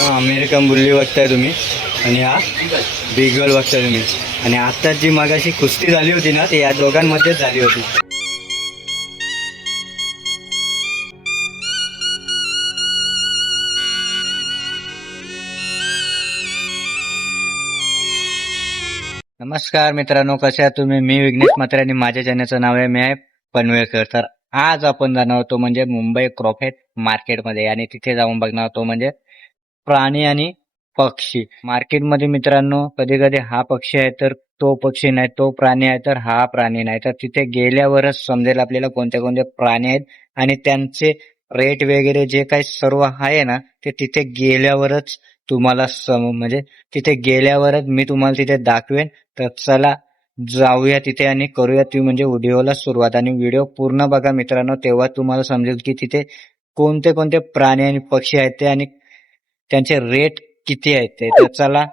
American बुल्ली बघताय तुम्ही. आणि हा बिगल बघताय तुम्ही. आणि आता जी मागाशी कुस्ती झाली होती ना ती या दोघांमध्येच झाली होती. नमस्कार मित्रांनो कसे आहात तुम्ही? मी विघ्नेश मात्रे आणि माझ्या चॅनलचं नाव आहे मी आहे पनवेळकर तर आज आपण जाणार होतो म्हणजे मुंबई क्रॉफेट मार्केटमध्ये. आणि तिथे जाऊन बघणार होतो म्हणजे प्राणी आणि पक्षी. मार्केटमध्ये मित्रांनो कधी कधी हा पक्षी आहे तर तो पक्षी नाही तो प्राणी आहे तर हा प्राणी नाही. तर तिथे गेल्यावरच समजेल आपल्याला कोणते कोणते प्राणी आहेत आणि त्यांचे रेट वगैरे जे काही सर्व आहे ना ते तिथे गेल्यावरच तुम्हाला सम म्हणजे तिथे गेल्यावरच मी तुम्हाला तिथे दाखवेन. तर चला जाऊया तिथे आणि करूया ती म्हणजे व्हिडिओला सुरुवात. आणि व्हिडिओ पूर्ण बघा मित्रांनो तेव्हा तुम्हाला समजेल की तिथे कोणते कोणते प्राणी आणि पक्षी आहेत ते आणि त्यांचे रेट किती आहेत ते? तर चला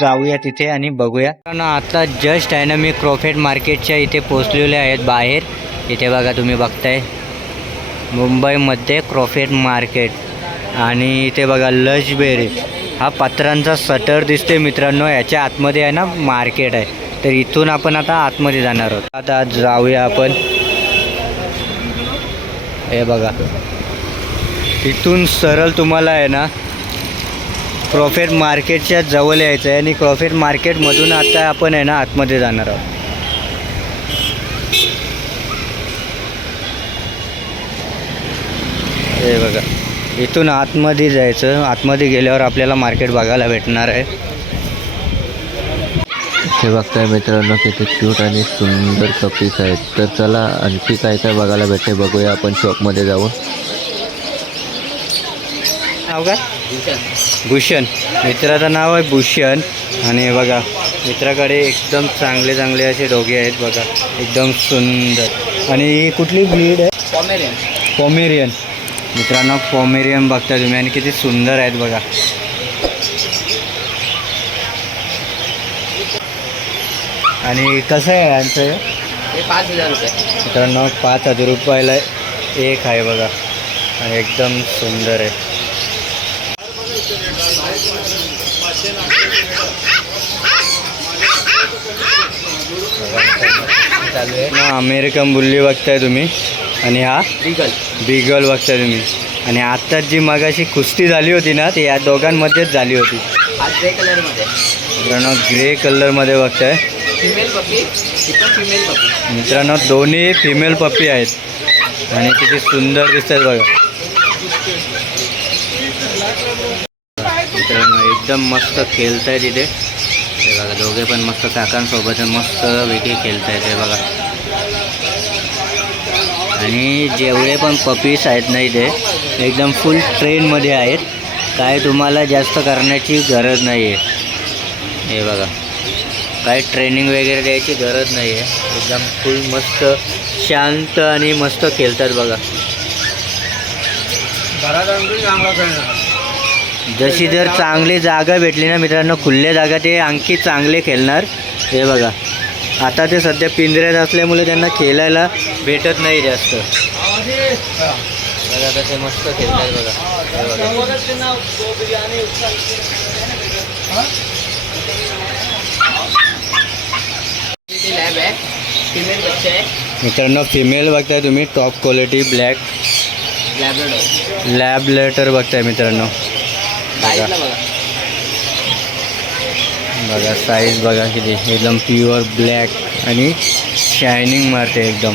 जाऊया तिथे आणि बघूया. पण आता जस्ट आहे ना मी क्रॉफेट मार्केटच्या इथे पोहोचलेले आहेत बाहेर. इथे बघा तुम्ही बघताय. मुंबईमध्ये क्रॉफेट मार्केट आणि इथे बघा लशबेरी हा पत्रांचा सटर दिसते मित्रांनो याच्या आतमध्ये आहे ना मार्केट आहे. तर इथून आपण आता आतमध्ये जाणार आहोत. आता जाऊया आपण. हे बघा. इथून सरळ तुम्हाला आहे ना क्रॉफेट मार्केटच्या जवळ यायचं आहे आणि क्रॉफेट मार्केटमधून आता आपण आहे ना आतमध्ये जाणार आहोत. हे बघा इथून आतमध्ये जायचं. आतमध्ये गेल्यावर आपल्याला मार्केट बघायला भेटणार आहे. हे बघताय मित्रांनो किती क्यूट आणि सुंदर कपीस आहेत तर चला आणखी काय काय बघायला भेटते बघूया. आपण शॉपमध्ये जाऊन. भूषण. मित्राचं नाव आहे भूषण. आणि बघा मित्राकडे एकदम चांगले चांगले असे डोगे आहेत बघा. एकदम सुंदर. आणि कुठली ब्रीड आहे? पॉमेरियन मित्रांनो पॉमेरियन बघता तुम्ही. आणि किती सुंदर आहेत बघा. आणि कसं आहे यांचं? पाच हजार रुपये. मित्रांनो पाच हजार रुपयाला एक आहे बघा. आणि एकदम सुंदर आहे. चालू आहे. अमेरिकन बुल्ली बघताय तुम्ही. आणि हा रिगल बिगल बघताय तुम्ही. आणि आत्ताच जी मगाशी कुस्ती झाली होती ना ती या दोघांमध्येच झाली होती. ग्रे कलरमध्ये मित्रांनो ग्रे कलरमध्ये बघताय. फिमेल पप्पी फिमेल पप्पी मित्रांनो दोन्ही फिमेल पप्पी आहेत. आणि किती सुंदर दिसतात बघा. मित्रांनो एकदम मस्त खेळताय तिथे. हे बघा दोघे पण मस्त काकांसोबत मस्त वेगळे खेळतायत हे बघा. आणि जेवढे पण पपीस आहेत नाही ते एकदम फुल ट्रेनमध्ये आहेत. काय तुम्हाला जास्त करण्याची गरज नाही आहे हे बघा काय ट्रेनिंग वगैरे द्यायची गरज नाही आहे एकदम फुल मस्त शांत आणि मस्त खेळतात बघा. जशी जर चांगली जागा भेटली ना मित्रांनो खुल्ल्या जागा ते आणखी चांगले खेळणार. हे बघा. आता ते सध्या पिंजऱ्यात असल्यामुळे त्यांना खेळायला भेटत नाही जास्त. बघा कसे मस्त खेळतात बघा. फिमेल बच्चे मित्रांनो फिमेल बघताय तुम्ही top quality black Labrador lab letter बघताय मित्रांनो. बघा. बघा साईज बघा किती. एकदम प्युअर ब्लॅक आणि शायनिंग मारते एकदम.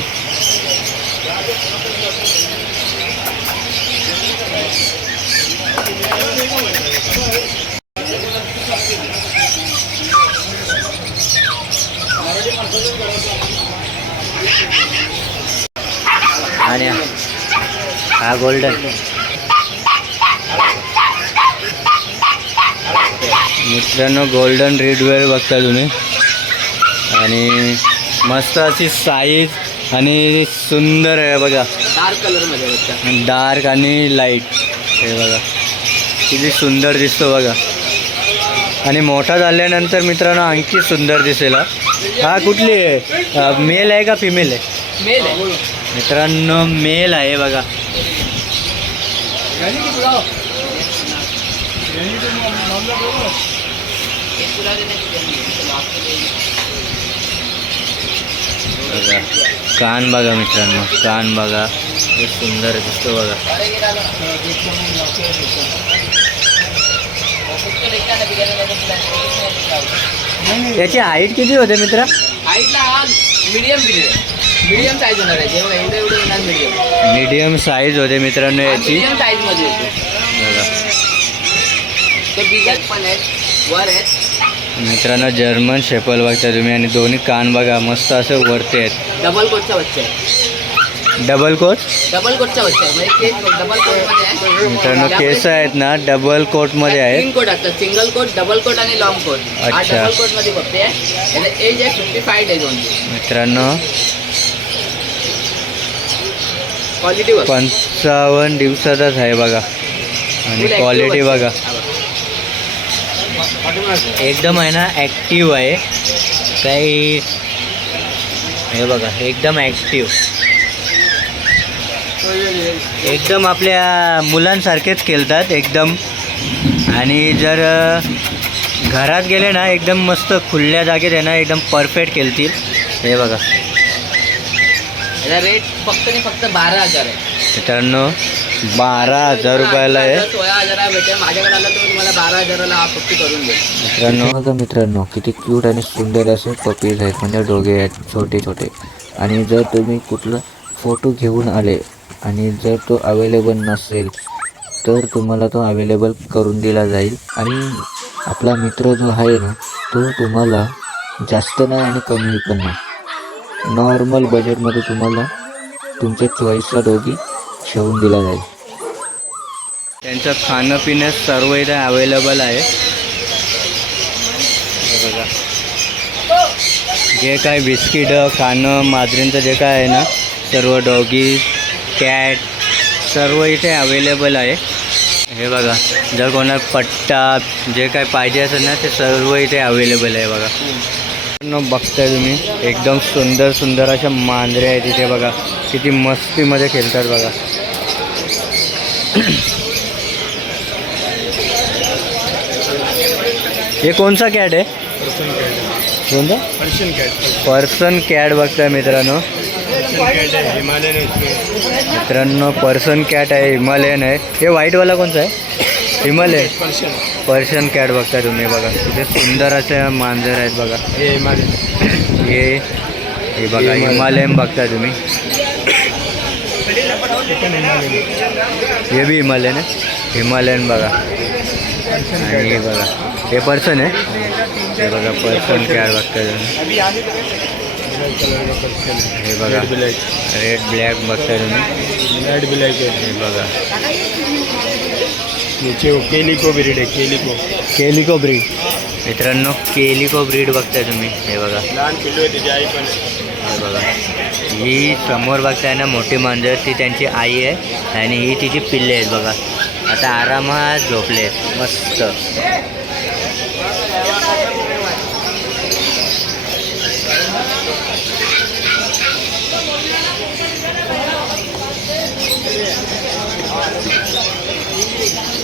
आणि हा गोल्डन मित्रांनो गोल्डन रेडवेअर बघता तुम्ही. आणि मस्त अशी साईज आणि सुंदर आहे बघा. डार्क कलरमध्ये बच्चा डार्क आणि लाइट हे बघा. किती सुंदर दिसतो बघा. आणि मोठा झाल्यानंतर मित्रांनो आणखी सुंदर दिसेल हा. हा कुठली आहे? मेल आहे का फिमेल आहे? मेल आहे. मित्रांनो मेल आहे बघा. बघा कान बघा मित्रांनो कान बघा हे सुंदर दिसतो बघा. याची हाईट किती होते मित्र? हाईटला हा मीडियम आहे. मीडियम साईज होणार आहे. जेव्हा एवढं एवढं होणार मीडियम मीडियम साईज होते मित्रांनो याची. मीडियम साईजमध्ये येतो बघा. ते बिगट पण आहेत वर आहेत. मित्रांनो जर्मन शेपल बघता तुम्ही आणि दोन्ही कान बघा मस्त असं वरते आहेत. डबल कोटचा बच्चा आहे डबल कोट डबल कोटचा बच्चा आहे म्हणजे केस डबल कोटमध्ये आहे. मित्रांनो केस आहेत ना डबल कोटमध्ये आहेत. तीन कोट असतात सिंगल कोट डबल कोट आणि लॉंग कोट अच्छा. डबल बघते एज आहे. फिफ्टी फाय डेज ओनली मित्रांनो क्वालिटी पंचावन्न दिवसाचाच आहे बघा. आणि क्वालिटी आहे. बघ. एकदम आहे ना ॲक्टिव्ह आहे. काही हे बघा एकदम ॲक्टिव्ह एकदम आपल्या मुलांसारखेच खेळतात एकदम. आणि जर घरात गेले ना एकदम मस्त खुल्या जागेत आहे ना एकदम परफेक्ट खेळतील. हे बघा. रेट फक्त फक्त बारा हजार आहे. मित्रांनो बारा हजार रुपयाला आहे. सोळा हजार भेटेल. माझ्याकडे आला तर तुम्हाला बारा हजाराला हा करून देईल. मित्रांनो बघा मित्रांनो किती क्यूट आणि सुंदर असे पपीज आहेत. म्हणजे डोगे आहेत छोटे छोटे. आणि जर तुम्ही कुठला फोटो घेऊन आले आणि जर तो अवेलेबल नसेल तर तुम्हाला तो अवेलेबल करून दिला जाईल. आणि आपला मित्र जो आहे ना तो तुम्हाला जास्त नाही आणि कमी पण नाही. नॉर्मल बजेटमध्ये तुम्हाला तुमच्या चॉईसला डोगी ठेवून दिला जाईल. त्यांचं खाणं पिणं सर्व इथे अवेलेबल आहे. बघा जे काय बिस्किट खाणं माजरींचं जे काय आहे ना सर्व डॉगी कॅट सर्व इथे अवेलेबल आहे. हे बघा जर कोणा पट्टा जे काय पाहिजे असेल ना ते सर्व इथे अवेलेबल आहे बघा. बघताय तुम्ही एकदम सुंदर सुंदर अशा मांजऱ्या आहेत इथे बघा. किती मस्तीमध्ये खेळतात बघा. हे कोणचा कॅट आहे? कोणता? पर्शियन कॅट पर्सन कॅट बघताय मित्रांनो. मित्रांनो पर्सन कॅट आहे हिमालयन आहे. हे व्हाईटवाला कोणचा आहे? हिमालय पर्शियन. कॅट बघताय तुम्ही बघा. तिथे सुंदर असे मांजर आहेत बघा. हे हिमालयन. हे हे बघा हिमालयन. बघताय तुम्ही. हे हे बी हिमालयन आहे. हिमालयन बघा. आणि हे बघा. हे पर्सन आहे. हे बघा पर्सन कॅट बघताय. तुम्ही रेड कलर का पर्शियन है हे बघा रेड ब्लैक रेड ब्लॅक बघताय तुम्ही. रेड ब्लैक है हे बघा. नीचे वो केलिको ब्रीड है केलिको. केलिको ब्रीड मित्रांनो केलिको ब्रीड बघताय तुम्ही. हे बघा. लहान पिल्लू आहे त्याची आई पण आहे. हे बघा. ही समोर बघताय ना मोठी मांजर ती त्यांची आई आहे आणि ही तिची पिल्ले आहेत बघा. आता आरामात झोपले आहेत. मस्त.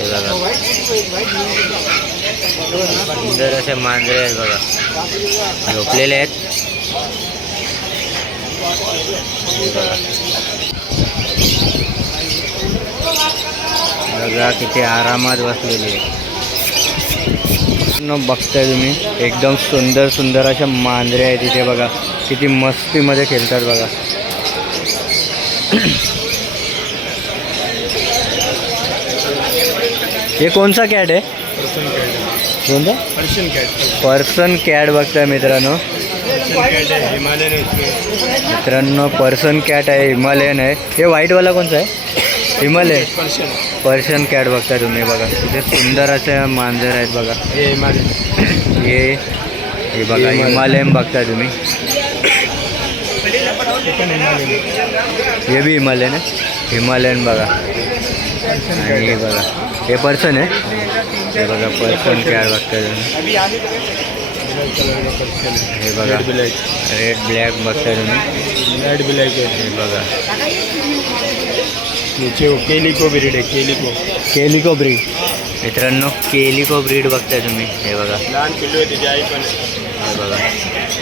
बघा सुंदर असे मांजरे आहेत बघा. झोपलेले आहेत. बघा. किती आरामात बसलेली आहे. बघताय तुम्ही. एकदम सुंदर सुंदर अशा मांजरे आहेत इथे बघा. किती मस्तीमध्ये खेळतात बघा. हे कोणचा कॅट आहे? कोणता? कॅट है पर्शियन कॅट. पर्सन कॅट बघताय मित्रांनो. मित्रांनो पर्सन कॅट आहे हिमालयन आहे. हे व्हाईटवाला कोणचा आहे? हिमालय पर्शियन. कॅट बघताय तुम्ही बघा. तिथे सुंदर असे मांजर आहेत बघा. हे हे हे बघा हिमालयन बघताय तुम्ही. हे बी हिमालयन आहे. हिमालयन बघा. आणि हे बघा हे पर्सन आहे. हे बघा पर्सन कॅट बघताय? तुम्ही रेड कलर का पर्शियन है बघा रेड ब्लैक रेड ब्लॅक बघताय तुम्ही. रेड ब्लैक है हे बघा. केलिको ब्रीड है केलिको. केलिको ब्रीड मित्रांनो केलिको ब्रीड बघताय तुम्ही. हे बघा. लहान पिल्लू आहे त्याची आई पण हे बघा.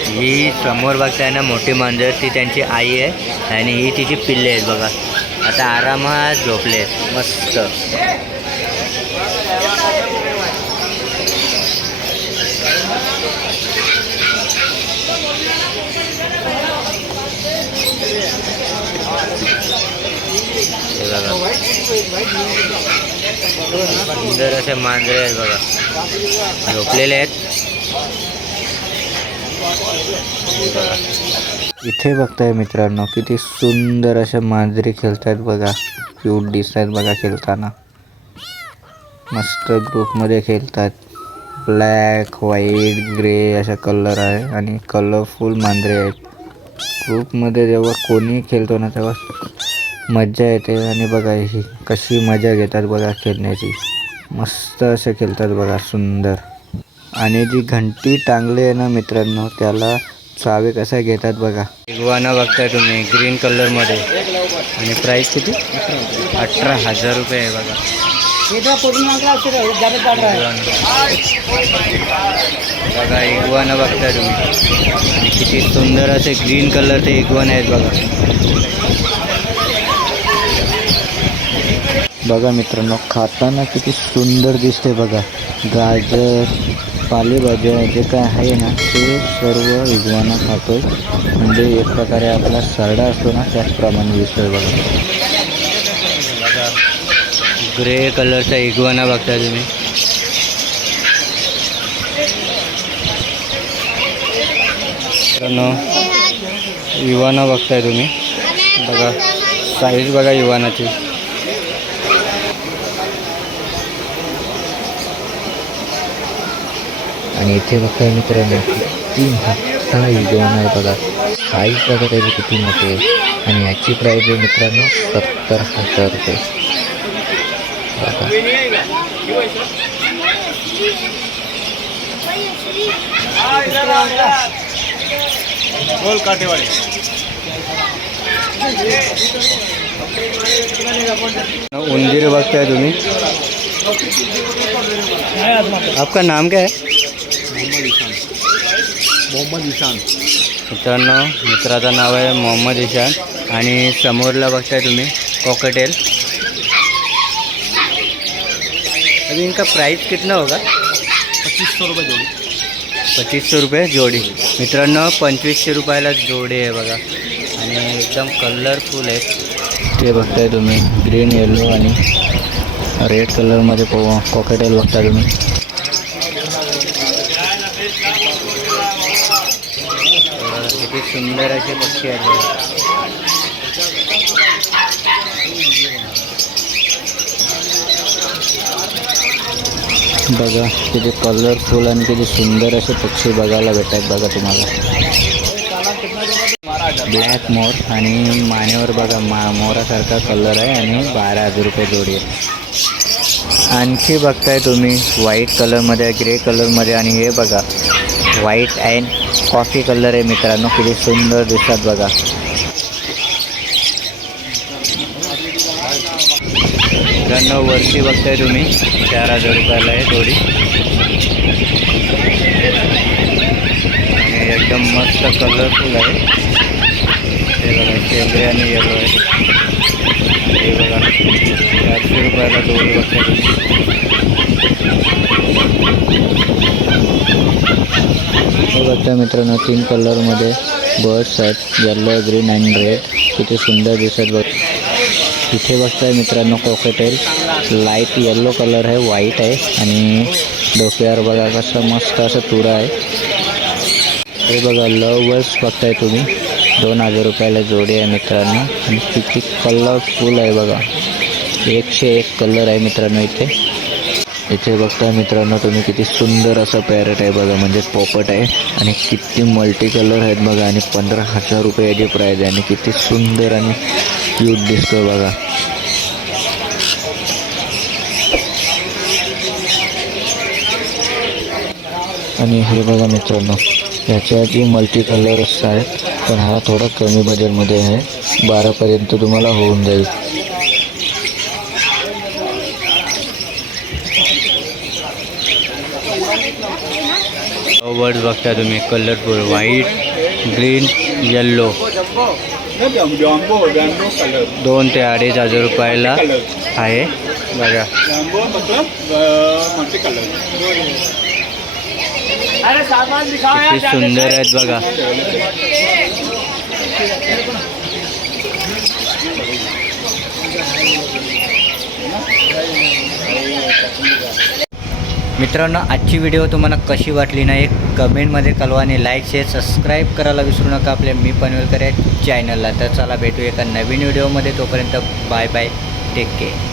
ही समोर बघताय ना मोठी मांजर ती त्यांची आई आहे आणि ही तिची पिल्ले आहेत बघा. आता आरामात झोपले. आहेत मस्त सुंदर असे मांजरे आहेत बघा. झोपलेले आहेत. इथे बघताय मित्रांनो किती सुंदर अशा मांजरी खेळतायत बघा. क्यूट दिसतायत बघा खेळताना. मस्त ग्रुपमध्ये खेळतात. ब्लॅक व्हाईट ग्रे अशा कलर आहे आणि कलरफुल मांजरे आहेत. ग्रुपमध्ये जेव्हा कोणी खेळतो ना तेव्हा मज्जा येते आणि बघा ही कशी मजा घेतात बघा खेळण्याची. मस्त असे खेळतात बघा सुंदर. आणि जी घंटी टांगली आहे ना मित्रांनो त्याला चावे कसा घेतात बघा. इगवाना बघताय तुम्ही ग्रीन कलरमध्ये. आणि प्राइस किती? अठरा हजार रुपये आहे बघा. बघा इगवाना बघताय तुम्ही. आणि किती सुंदर असे ग्रीन कलरचे इगवान आहेत बघा. बघा मित्रांनो खाताना किती सुंदर दिसते बघा. गाजर पालेभाज्या जे काय आहे ना ते सर्व इगवाना खातो म्हणजे एक प्रकारे आपला सरडा असतो ना त्याचप्रमाणे विसर बघा. ग्रे कलरचा इगवाना बघताय तुम्ही. मित्रांनो इवाना बघताय तुम्ही. बघा साईज बघा इवानाची आणि इथे बघताय मित्रांनो किती मोठा इगवाना आहे बघा साईज बघा त्याची किती मोठी आहे आणि याची प्राईस आहे मित्रांनो सत्तर हज़ार रुपये बघताय तुम्ही आपका नाम क्या है? मोहम्मद इशान. मित्रांनो मित्राचं नाव आहे मोहम्मद इशान आणि समोरला बघताय तुम्ही कॉकटेल अभी इनका प्राइस कितना होगा? पच्चीस सौ रुपये जोड़ी. पच्चीस सौ रुपये जोडी. मित्रांनो पंचवीसशे रुपयाला जोडी आहे बघा. आणि एकदम कलरफुल आहे. ते बघताय तुम्ही ग्रीन येलो आणि रेड कलरमध्ये पो कॉकेटेल बघताय तुम्ही. सुंदर असे पक्षी आहेत बघा. किती कलरफुल आणि सुंदर असे पक्षी बघायला भेटतात बघा तुम्हाला ब्लॅक मोर आणि मानेवर बघा, मा, मोरासारखा कलर आहे आणि बारा हज़ार रुपये जोडी आणखी बघताय तुम्ही व्हाईट कलरमध्ये ग्रे कलरमध्ये आणि हे बघा व्हाईट अँड कॉफी कलर आहे मित्रांनो. किती सुंदर दिसतात बघा. मित्रांनो वरती बघताय तुम्ही. चार हजार रुपयाला आहे थोडी आणि एकदम मस्त कलरफुल आहे. हे बघा शेंद्रे आणि येलो आहे. हे बघा चारशे रुपयाला दोन बघताय तुम्ही. बघता मित्रांनो तीन कलरमध्ये बर्ड्स आहेत. येल्लो ग्रीन अँड रेड किती सुंदर दिसत बघ. इथे बघताय मित्रांनो कॉकेटेल लाइट येल्लो कलर आहे व्हाईट आहे. आणि डोक्यावर बघा कसं मस्त असं तुरा आहे. हे बघा लव बर्ड्स बघताय तुम्ही. दोन हजार रुपयाला जोडी आहे मित्रांनो. आणि किती कलरफुल आहे बघा. एकशे एक कलर आहे मित्रांनो इथे. इथे बघताय मित्रांनो तुम्ही किती सुंदर असं पॅरेट आहे बघा. म्हणजे पोपट आहे आणि किती मल्टी कलर आहेत बघा. आणि पंधरा हजार रुपये याची प्राईज आहे. आणि किती सुंदर आणि क्यूट दिसतो बघा. आणि हे बघा मित्रांनो ह्याच्या आधी मल्टी कलर्स आहेत पण हा थोडा कमी बजेटमध्ये आहे. बारापर्यंत तुम्हाला होऊन जाईल. बर्ड्स बघता तुम्ही कलरफुल व्हाईट ग्रीन कलर दोन ते अडीच हज़ार रुपयाला आहे. बघा. किती सुंदर आहेत बघा. मित्रांनो आजची व्हिडिओ तुम्हाला कशी वाटली नाही एक कमेंटमध्ये कळवा आणि लाईक शेअर सबस्क्राईब करायला विसरू नका. आपल्या मी पनवेलकर या चॅनलला तर चला भेटू एका नवीन व्हिडिओमध्ये तोपर्यंत बाय बाय टेक केअर